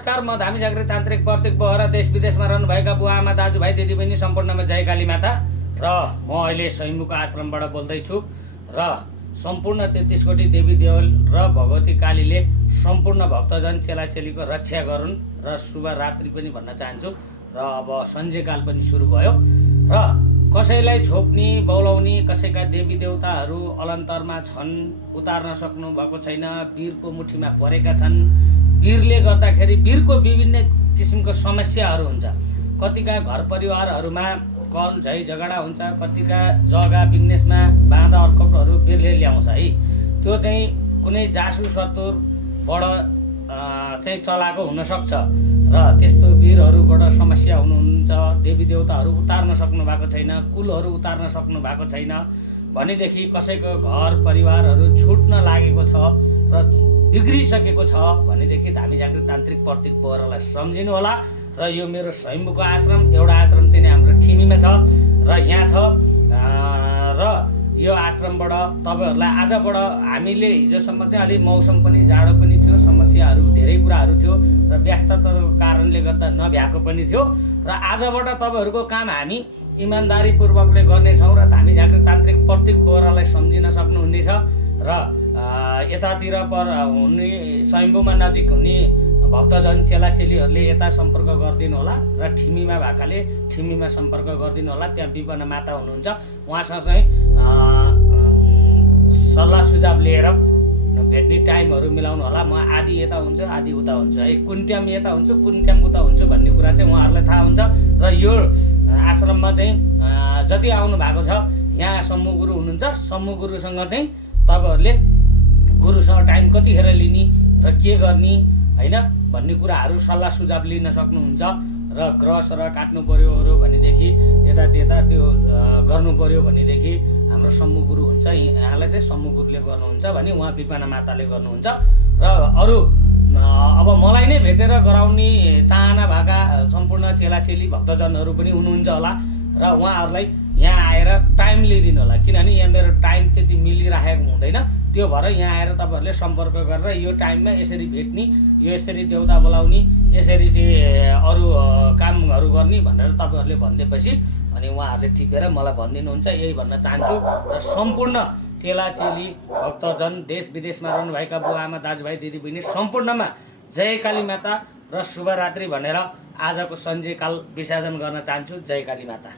नमस्कार, म धामी झाँक्री तान्त्रिक प्रतीक बोहरा देश विदेशमा रहनुभएका बुवा आमा दाजुभाइ दिदीबहिनी सम्पूर्णमा जय काली माता। र म अहिले स्वयम्भूको आश्रमबाट बोल्दैछु र सम्पूर्ण 33 कोटी देवी देवल र भगवती कालीले सम्पूर्ण भक्तजन चेलाचेलीको रक्षा गरून् र शुभ रात्रि पनि भन्न चाहन्छु। र अब सन्ध्यकाल पनि सुरु भयो र कसैलाई छोप्ने बौलाउने कसैका देवी देवताहरू अलन्तरमा छन्, उतार्न सक्नु भएको छैन, वीरको मुठीमा परेका छन्। वीरले गर्दाखेरि वीरको विभिन्न किसिमको समस्याहरू हुन्छ। कतिका घर परिवारहरूमा कल झै झगडा हुन्छ, कतिका जग्गा बिजनेसमा बाधा अर्कटहरू वीरले ल्याउँछ है। त्यो चाहिँ कुनै जासु सतुरबाट चाहिँ चलाएको हुनसक्छ र त्यस्तो वीरहरूबाट समस्या हुनुहुन्छ। देवी देवताहरू उतार्न सक्नु भएको छैन, कुलहरू उतार्न सक्नु भएको छैन भनेदेखि कसैको घर परिवारहरू छुट्न लागेको छ र बिग्रिसकेको छ भनेदेखि धामी झाँक्री तान्त्रिक प्रतीक बोहरालाई सम्झिनु होला। र यो मेरो स्वयम्भूको आश्रम, एउटा आश्रम चाहिँ हाम्रो ठिमीमा छ र यहाँ छ। र यो आश्रमबाट तपाईँहरूलाई आजबाट हामीले हिजोसम्म चाहिँ अलि मौसम पनि जाडो पनि थियो, समस्याहरू धेरै कुराहरू थियो र व्यस्तताको कारणले गर्दा नभ्याएको पनि थियो। र आजबाट तपाईँहरूको काम हामी इमान्दारीपूर्वकले गर्नेछौँ र धामी झाँक्री तान्त्रिक प्रतीक बोहरालाई सम्झिन सक्नुहुनेछ। र यतातिर पर हुने स्वयम्भूमा नजिक हुने भक्तजन चेलाचेलीहरूले यता सम्पर्क गरिदिनु होला र ठिमीमा भएकाले ठिमीमा सम्पर्क गरिदिनु होला। त्यहाँ विपना माता हुनुहुन्छ, उहाँसँग चाहिँ सल्लाह सुझाव लिएर भेट्ने टाइमहरू मिलाउनु होला। म आदि यता हुन्छु, आदि उता हुन्छु है, कुन टाइम यता हुन्छु, कुन टाइम उता हुन्छु भन्ने कुरा चाहिँ उहाँहरूलाई थाहा हुन्छ। र यो आश्रममा चाहिँ जति आउनु भएको छ यहाँ समूह गुरु हुनुहुन्छ, समूह गुरुसँग चाहिँ तपाईँहरूले गुरुसँग टाइम कतिखेर लिने र के गर्ने होइन भन्ने कुराहरू सल्लाह सुझाव लिन सक्नुहुन्छ। र ग्रह सर काट्नु पर्योहरू भनेदेखि यता त्यता त्यो गर्नु पर्यो भनेदेखि हाम्रो समूह गुरु हुन्छ, यहाँलाई चाहिँ समूह गुरुले गर्नुहुन्छ भने उहाँ विपना माताले गर्नुहुन्छ। र अरू अब मलाई नै भेटेर गराउने चाहना भएका सम्पूर्ण चेलाचेली भक्तजनहरू पनि हुनुहुन्छ होला र उहाँहरूलाई यहाँ आएर टाइम लिइदिनु होला, किनभने यहाँ मेरो टाइम त्यति मिलिराखेको हुँदैन। त्यो भएर यहाँ आएर तपाईँहरूले सम्पर्क गरेर यो टाइममा यसरी भेट्ने, यो यसरी देउता बोलाउने, यसरी चाहिँ अरू कामहरू गर्ने भनेर तपाईँहरूले भनिदिएपछि अनि उहाँहरूले टिपेर मलाई भनिदिनुहुन्छ। यही भन्न चाहन्छु। र सम्पूर्ण चेलाचेली भक्तजन देश विदेशमा रहनुभएका बुवा आमा दाजुभाइ दिदीबहिनी सम्पूर्णमा जय काली माता र शुभरात्रि भनेर आजको सन्ध्यकाल विसर्जन गर्न चाहन्छु। जय काली माता।